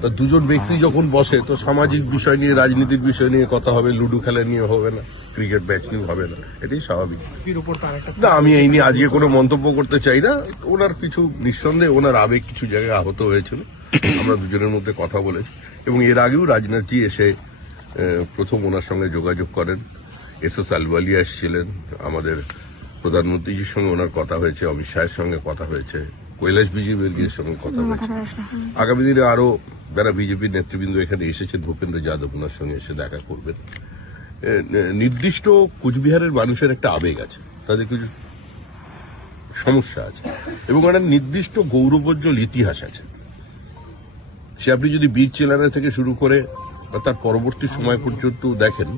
তো দুজন ব্যক্তি যখন বসে তো সামাজিক বিষয় নিয়ে, রাজনীতির বিষয় নিয়ে কথা হবে, লুডো খেলা নিয়ে হবে না, ক্রিকেট ম্যাচ নিয়ে হবে না, এটাই স্বাভাবিক। না, আমি এই নিয়ে আজকে কোনো মন্তব্য করতে চাই না। ওনার কিছু নিঃসন্দেহে ওনার আবেগ কিছু জায়গায় আহত হয়েছিল, আমরা দুজনের মধ্যে কথা বলেছি। এবং এর আগেও রাজনাথজি এসে প্রথম ওনার সঙ্গে যোগাযোগ করেন, এসএস আলওয়ালিয়া এসেছিলেন, আমাদের প্রধানমন্ত্রীজির সঙ্গে ওনার কথা হয়েছে, অমিত শাহের সঙ্গে কথা হয়েছে, কৈলাস বিজয়বর্গীয়ের সঙ্গে কথা হয়েছে। আগামী দিনে আরো যারা বিজেপির নেতৃবৃন্দ এখানে এসেছেন, ভূপেন্দ্র যাদব ওনার সঙ্গে এসে দেখা করবেন। নির্দিষ্ট কুচবিহারের মানুষের একটা আবেগ আছে, তাদের কিছু সমস্যা আছে এবং একটা নির্দিষ্ট গৌরবোজ্জ্বল ইতিহাস আছে। সে আপনি যদি বীর চেলানা থেকে শুরু করে বা তার পরবর্তী সময় পর্যন্ত দেখেন,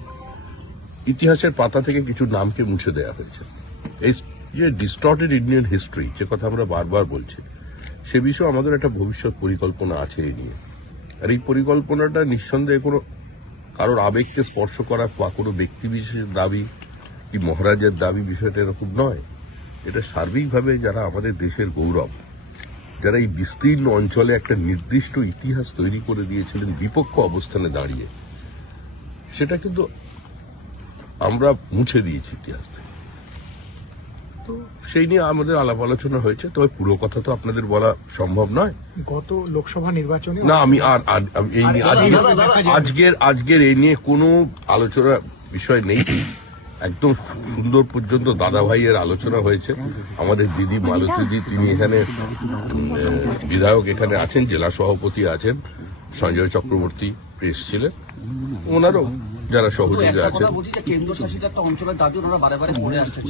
ইতিহাসের পাতা থেকে কিছু নামকে মুছে দেওয়া হয়েছে। এই যে ডিস্টর্টেড ইন্ডিয়ান হিস্ট্রি, যে কথা আমরা বারবার বলছি, সে বিষয়ে আমাদের একটা ভবিষ্যৎ পরিকল্পনা আছে এই নিয়ে। আর এই পরিকল্পনাটা নিঃসন্দেহে কোনো কারোর আবেগকে স্পর্শ করা বা কোনো ব্যক্তি বিশেষের দাবি কি মহারাজের দাবি, বিষয়টা এরকম নয়। এটা সার্বিকভাবে যারা আমাদের দেশের গৌরব, যারা এই বিস্তীর্ণ অঞ্চলে একটা নির্দিষ্ট ইতিহাস তৈরি করে দিয়েছিলেন বিপক্ষ অবস্থানে দাঁড়িয়ে, সেটা কিন্তু আমরা মুছে দিয়েছি ইতিহাস থেকে। তো সেই নিয়ে আমাদের আলাপ আলোচনা হয়েছে, তবে পুরো কথা তো আপনাদের বলা সম্ভব নয়। গত লোকসভা নির্বাচনে না, আমি আর এই নিয়ে আজকের এই নিয়ে কোনো আলোচনা বিষয় নেই। একদম সুন্দর পর্যন্ত দাদা ভাইয়ের আলোচনা হয়েছে। আমাদের দিদি মালতীদি, তিনি এখানে বিধায়ক এখানে আছেন, জেলা সভাপতি আছেন, সঞ্জয় চক্রবর্তী এসেছিলেন, ওনারও যারা সহযোগী আছেন। কেন্দ্রশাসিত একটা অঞ্চলের দাবি ওনারা বারে বারে করে আসছে।